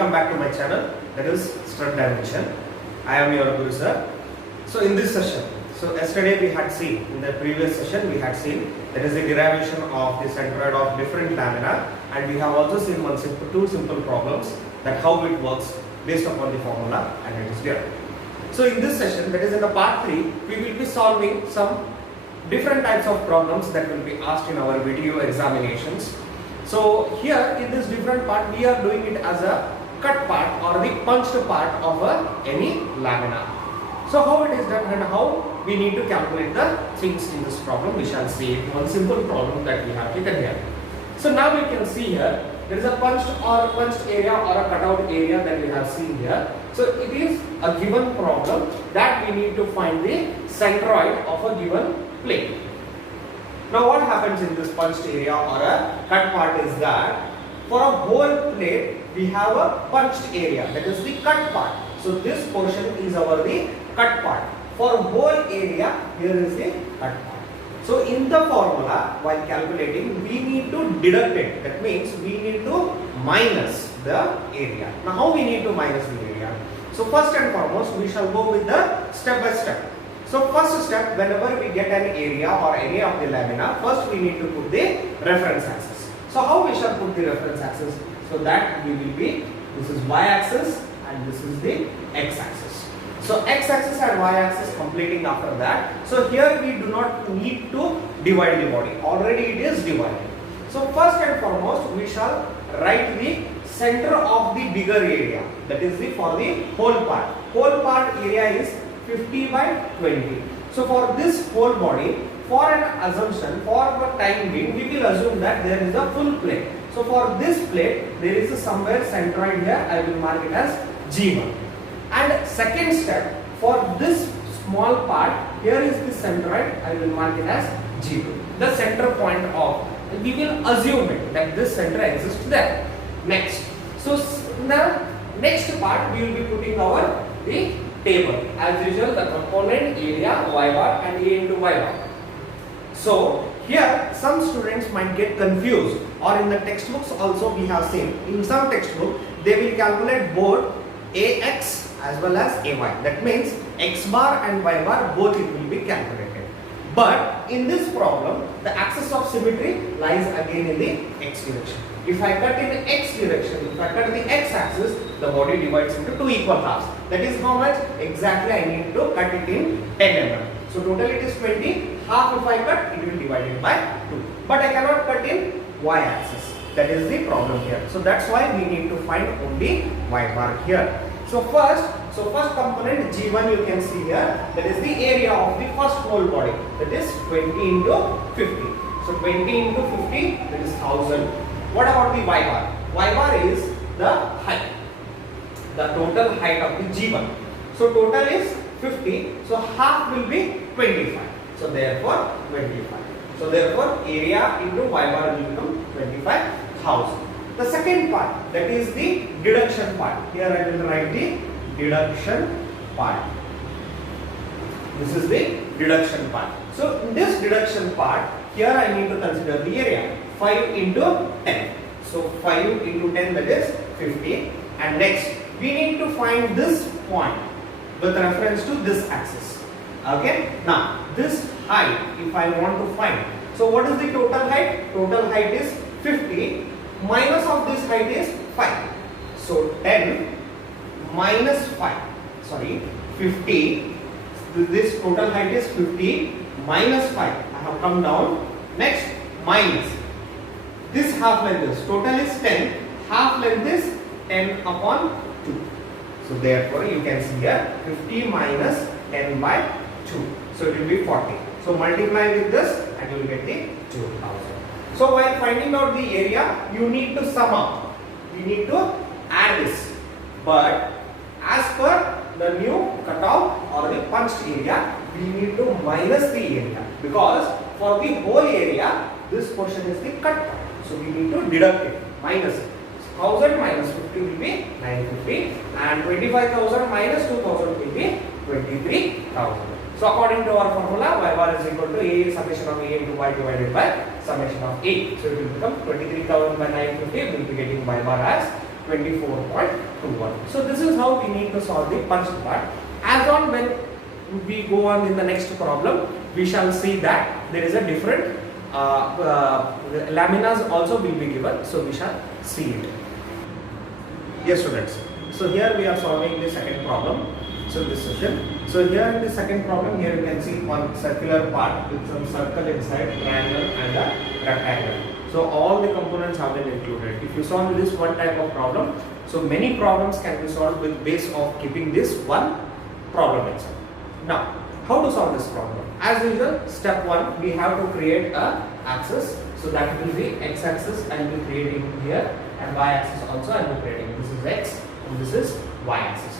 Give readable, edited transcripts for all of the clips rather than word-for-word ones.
welcome back to my channel, that is Struct Dimension. I am your Guru sir. So in this session, yesterday we had seen, in the previous session we had seen that is the derivation of the centroid of different lamina, and we have also seen two simple problems that how it works based upon the formula and it is derived. So in this session, that is in the part 3, we will be solving some different types of problems that will be asked in our video examinations. So here in this different part, we are doing it as a cut part or the punched part of any lamina. So how it is done and how we need to calculate the things in this problem, we shall see one simple problem that we have taken here. So now we can see here, there is a punched area or a cutout area that we have seen here. So it is a given problem that we need to find the centroid of a given plate. Now what happens in this punched area or a cut part is that for a whole plate we have a punched area, that is the cut part. So this portion is our the cut part. For whole area, here is the cut part. So in the formula, while calculating, we need to deduct it. That means we need to minus the area. Now how we need to minus the area? So first and foremost, we shall go with the step by step. So first step, whenever we get an area or any of the lamina, first we need to put the reference axis. So how we shall put the reference axis? So that we will be, this is y-axis and this is the x-axis. So x-axis and y-axis completing after that. So here we do not need to divide the body. Already it is divided. So first and foremost, we shall write the center of the bigger area. That is the for the whole part. Whole part area is 50 by 20. So for this whole body, for an assumption, for the time being, we will assume that there is a full plate. So for this plate, there is a somewhere centroid here. I will mark it as G1. And second step, for this small part, here is the centroid. I will mark it as G2. The center point of, we will assume it that this center exists there. Next, so the next part we will be putting the table. As usual, the component, area, y bar and a into y bar. So here some students might get confused, or in the textbooks also we have seen, in some textbook they will calculate both ax as well as ay. That means x bar and y bar both it will be calculated. But in this problem, the axis of symmetry lies again in the x direction. If I cut in the x direction, if I cut the x axis, the body divides into two equal halves. That is how much? Exactly I need to cut it in 10 mm. So total it is 20. Half if I cut, it will be divided by 2. But I cannot cut in y axis. That is the problem here. So that's why we need to find only y bar here. So first component G1 you can see here, that is the area of the first whole body, that is 20 into 50. So 20 into 50, that is 1000. What about the y bar? Y bar is the height, the total height of the G1. So total is 50, so half will be 25. So therefore 25. So therefore area into y bar will become 25,000. The second part, that is the deduction part. Here I will write the deduction part. This is the deduction part. So in this deduction part, here I need to consider the area. 5 into 10. So 5 into 10, that is 50. And next, we need to find this point with reference to this axis. Okay. Now this height, if I want to find. So what is the total height? Total height is 50. Minus of this height is 5. So 10 minus 5. Sorry, 50. This total height is 50 minus 5. I have come down. Next, minus. This half length is, total is 10. Half length is 10 upon 2. So therefore you can see here 50 minus 10 by 2. So it will be 40. So multiply with this and you will get the 2000. So while finding out the area, you need to sum up. We need to add this. But as per the new cutout or the punched area, we need to minus the area. Because for the whole area, this portion is the cut part. So we need to deduct it, minus it. 1000 minus 50 will be 950 and 25,000 minus 2000 will be 23,000. So according to our formula, y bar is equal to a summation of a into y divided by summation of a. So it will become 23,000 by 950. We will be getting y bar as 24.21. So this is how we need to solve the punched part. As on when we go on in the next problem, we shall see that there is a different laminas also will be given. So we shall see it. Yes, students. So here we are solving the second problem. So this session. So here in the second problem, here you can see one circular part with some circle inside, triangle and a rectangle. So all the components have been included. If you solve this one type of problem, so many problems can be solved with base of keeping this one problem itself. Now, how to solve this problem? As usual, step 1, we have to create a axis. So that will be x-axis I will be creating here, and y-axis also I will be creating. This is x and this is y-axis.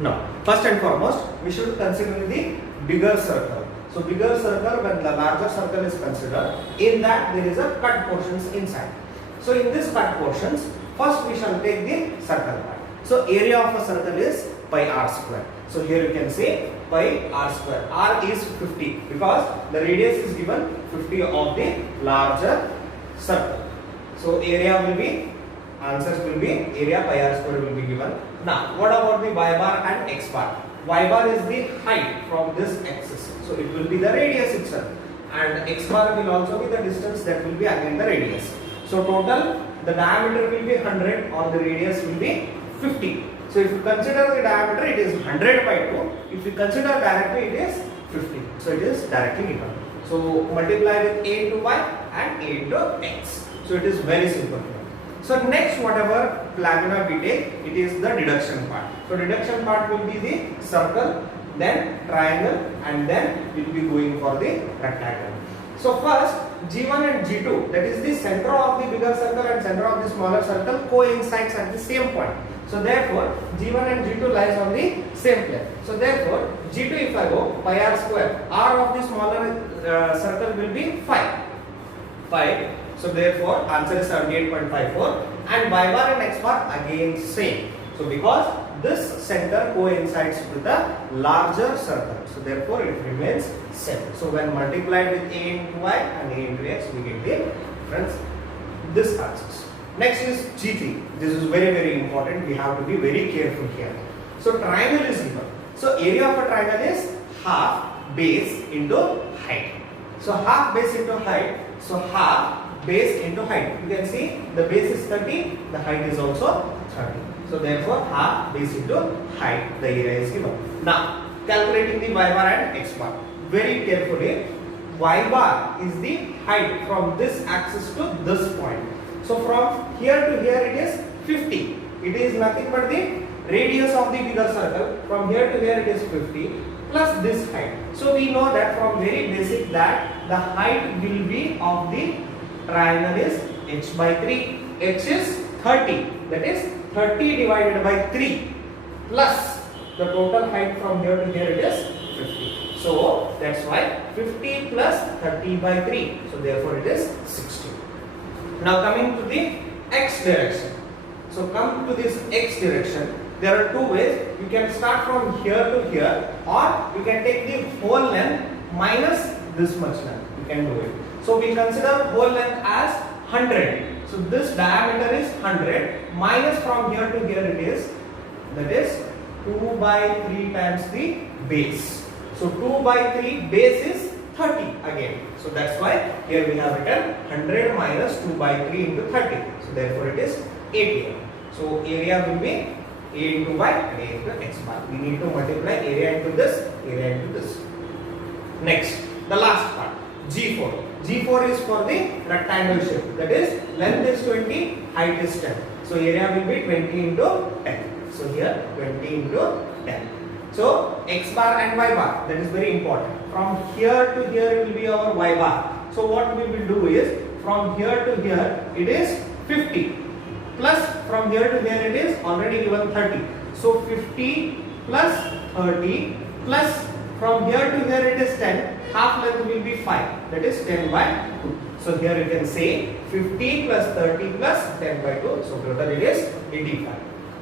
Now, first and foremost, we should consider the bigger circle. So bigger circle, when the larger circle is considered, in that there is a cut portions inside. So in this cut portions, first we shall take the circle part. So area of a circle is pi r square. So here you can say pi r square. R is 50 because the radius is given 50 of the larger circle. So area will be, answers will be, area pi r square will be given. Now what about the y bar and x bar? Y bar is the height from this axis. So it will be the radius itself. And x bar will also be the distance that will be again the radius. So total, the diameter will be 100 or the radius will be 50. So if you consider the diameter, it is 100 by 2. If you consider directly, it is 50. So it is directly given. So multiply with a into y and a into x. So it is very simple. So next, whatever lamina we take, it is the deduction part. So deduction part will be the circle, then triangle, and then we will be going for the rectangle. So first, G1 and G2, that is the center of the bigger circle and center of the smaller circle, coincides at the same point. So therefore, G1 and G2 lies on the same plane. So therefore, G2 if I go, pi r square, r of the smaller circle will be 5. So therefore, answer is 78.54, and y bar and x bar again same. So because this center coincides with the larger circle, so therefore it remains same. So when multiplied with a into y and a into x, we get the difference. This answers. Next is G3. This is very, very important. We have to be very careful here. So triangle is given. So area of a triangle is half base into height. So half base into height. So half base into height. You can see the base is 30, the height is also 30. So therefore half base into height, the area is given. Now calculating the y bar and x bar. Very carefully, y bar is the height from this axis to this point. So from here to here it is 50. It is nothing but the radius of the bigger circle. From here to here it is 50 plus this height. So we know that from very basic that the height will be of the triangle is h by 3. H is 30. That is 30 divided by 3 plus the total height from here to here it is 50. So that's why 50 plus 30 by 3. So therefore it is 60. Now coming to the x direction. So come to this x direction. There are two ways. You can start from here to here, or you can take the whole length minus this much length. You can do it. So we consider whole length as 100. So this diameter is 100 minus from here to here it is, that is 2 by 3 times the base. So 2 by 3 base is 30 again. So that's why here we have written 100 minus 2 by 3 into 30. So therefore it is 80. So area will be a into y and a into x bar. We need to multiply area into this, area into this. Next, the last part, G4. G4 is for the rectangle shape. That is, length is 20, height is 10. So area will be 20 into 10. So here 20 into 10. So x bar and y bar, that is very important. From here to here will be our y bar. So what we will do is, from here to here it is 50 plus from here to here it is already given 30. So 50 plus 30 plus from here to here it is 10. Half length will be 5. That is 10 by 2. So here you can say 50 plus 30 plus 10 by 2. So total it is 85.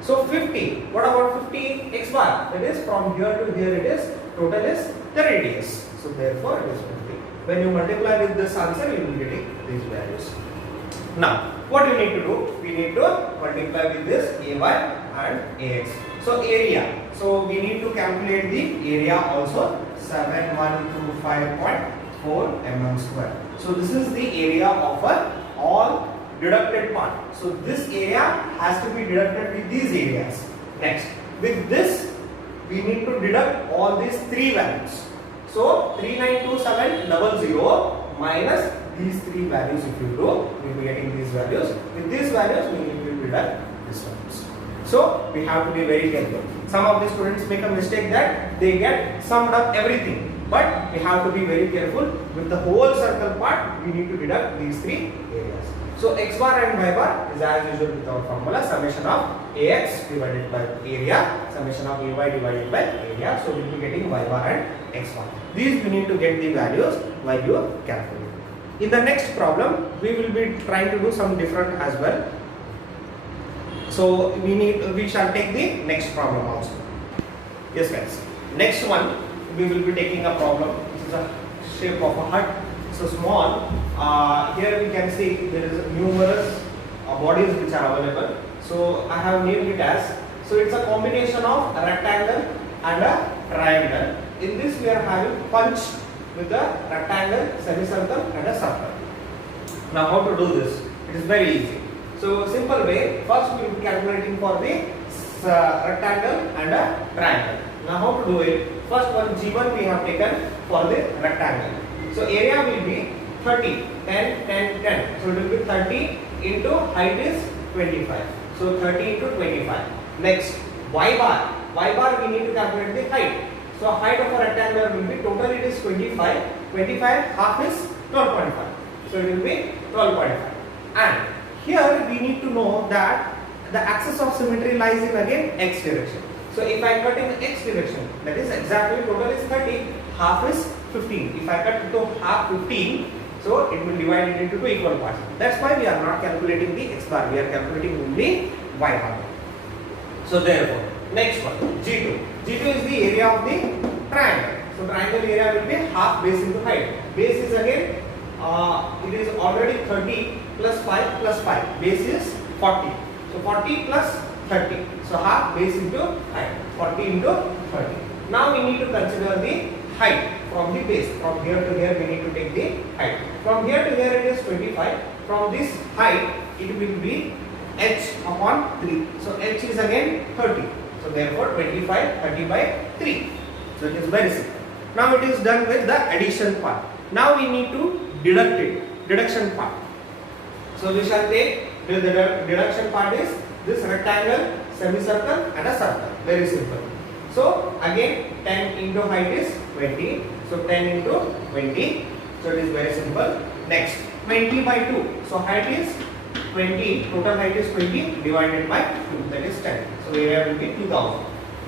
So 50. What about 50 x bar? That is from here to here it is, total is the radius. So therefore it is 50. When you multiply with this answer, you will be getting these values. Now, what you need to do? We need to multiply with this AY and AX. So area. So we need to calculate the area also, 7125.4 mm square. So this is the area of all deducted part. So this area has to be deducted with these areas. Next, with this we need to deduct all these three values. So 392700 minus these three values. If you do, we will be getting these values. With these values we need to deduct these values. So we have to be very careful. Some of the students make a mistake that they get summed up everything, but we have to be very careful. With the whole circle part, we need to deduct these three areas. So x bar and y bar is as usual with our formula, summation of ax divided by area, summation of ay divided by area. So we will be getting y bar and x bar. These we need to get the values while you calculate. In the next problem, we will be trying to do some different as well. So we shall take the next problem also. Yes guys. Next one, we will be taking a problem. This is a shape of a hut. So small. Here we can see there is numerous bodies which are available. So I have named it as. So it's a combination of a rectangle and a triangle. In this we are having punch with a rectangle, semicircle and a circle. Now how to do this? It is very easy. So simple way, first we will be calculating for the rectangle and a triangle. Now how to do it? First one G1 we have taken for the rectangle. So area will be 30, 10, 10, 10. So it will be 30 into height is 25. So 30 into 25. Next y bar. Y bar we need to calculate the height. So height of a rectangle will be total it is 25. 25 half is 12.5. So it will be 12.5. And here we need to know that the axis of symmetry lies in again x direction. So if I cut in x direction, that is exactly total is 30, half is 15. If I cut into half 15, so it will divide it into two equal parts. That's why we are not calculating the x bar, we are calculating only y bar. So therefore, next one, G2. G2 is the area of the triangle. So triangle area will be half base into height. Base is again, it is already 30 plus 5 plus 5. Base is 40. So 40 plus 30. So half base into height. 40 into 30. Now we need to consider the height from the base. From here to here we need to take the height. From here to here it is 25. From this height it will be h upon 3. So h is again 30. So therefore 25, 30 by 3. So it is very simple. Now it is done with the addition part. Now we need to deduct it. Deduction part. So we shall take the deduction part is this rectangle, semicircle and a circle. Very simple. So again 10 into height is 20. So 10 into 20. So it is very simple. Next 20 by 2. So height is 20. Total height is 20 divided by 2. That is 10. So area will be 2000.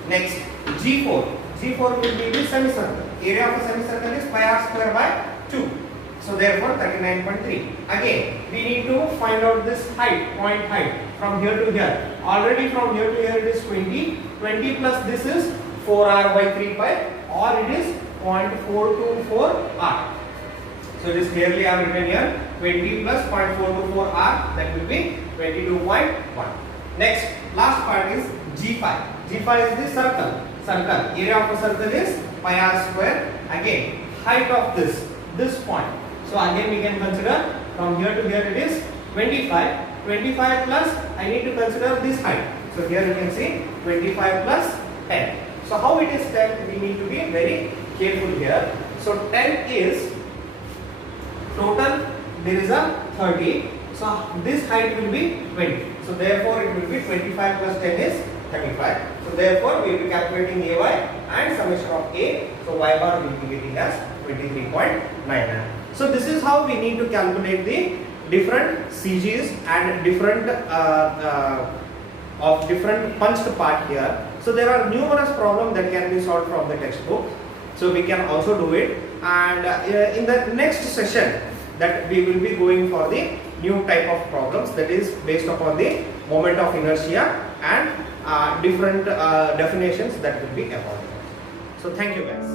Next G4. G4 will be the semicircle. Area of a semicircle is pi r square by 2. So therefore 39.3. Again we need to find out this height, point height from here to here. Already from here to here it is 20. 20 plus this is 4r by 3 pi or it is 0.424r. So it is clearly I have written here 20 plus 0.424r, that will be 22.1. Next last part is G5. G5 is the circle. Area of a circle is pi r square. Again height of this point. So again we can consider from here to here it is 25. 25 plus I need to consider this height. So here you can see 25 plus 10. So how it is 10? We need to be very careful here. So 10 is total, there is a 30. So this height will be 20. So therefore it will be 25 plus 10 is 35. So therefore we will be calculating AY and summation of A. So Y bar will be getting as 23.99. So this is how we need to calculate the different CGs and different punched part here. So there are numerous problems that can be solved from the textbook. So we can also do it, and in the next session that we will be going for the new type of problems, that is based upon the moment of inertia and different definitions that will be avoided. So thank you guys.